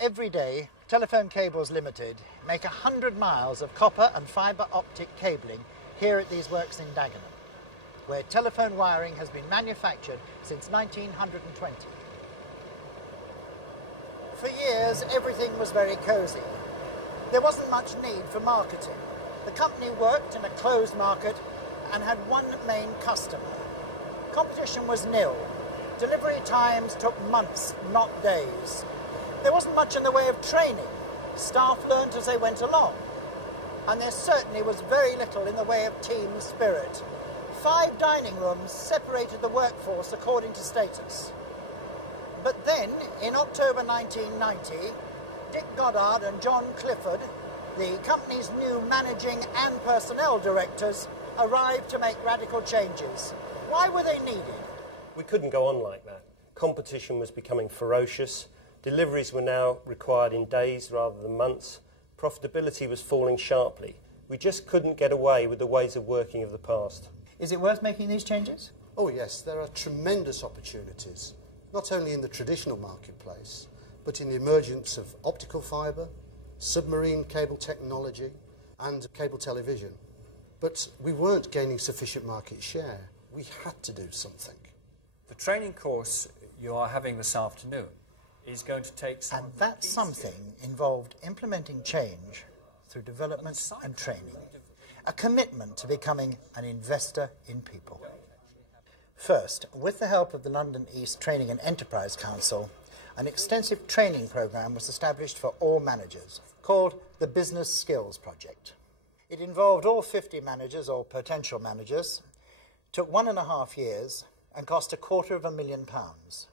Every day, Telephone Cables Limited make 100 miles of copper and fibre optic cabling here at these works in Dagenham, where telephone wiring has been manufactured since 1920. For years, everything was very cosy. There wasn't much need for marketing. The company worked in a closed market and had one main customer. Competition was nil. Delivery times took months, not days. There wasn't much in the way of training. Staff learnt as they went along. And there certainly was very little in the way of team spirit. 5 dining rooms separated the workforce according to status. But then, in October 1990, Dick Goddard and John Clifford, the company's new managing and personnel directors, arrived to make radical changes. Why were they needed? We couldn't go on like that. Competition was becoming ferocious. Deliveries were now required in days rather than months. Profitability was falling sharply. We just couldn't get away with the ways of working of the past. Is it worth making these changes? Oh yes, there are tremendous opportunities, not only in the traditional marketplace, but in the emergence of optical fibre, submarine cable technology and cable television. But we weren't gaining sufficient market share. We had to do something. The training course you are having this afternoon is going to take some... And that something involved implementing change through development and training. A commitment to becoming an investor in people. First, with the help of the London East Training and Enterprise Council, an extensive training programme was established for all managers, called the Business Skills Project. It involved all 50 managers or potential managers, took 1.5 years, and cost £250,000.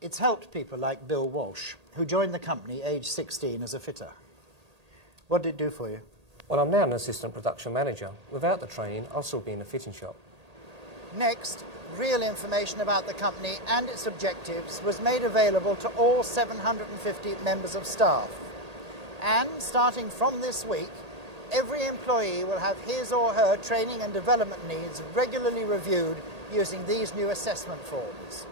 It's helped people like Bill Walsh, who joined the company aged 16 as a fitter. What did it do for you? Well, I'm now an assistant production manager. Without the training, I'll still be in the fitting shop. Next, real information about the company and its objectives was made available to all 750 members of staff. And starting from this week, every employee will have his or her training and development needs regularly reviewed using these new assessment forms.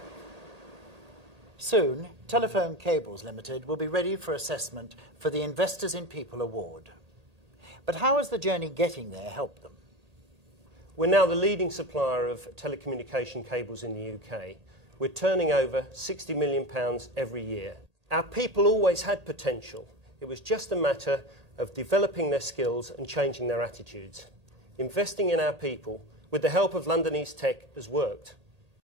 Soon, Telephone Cables Limited will be ready for assessment for the Investors in People Award. But how has the journey getting there helped them? We're now the leading supplier of telecommunication cables in the UK. We're turning over £60 million every year. Our people always had potential. It was just a matter of developing their skills and changing their attitudes. Investing in our people, with the help of London East Tech, has worked.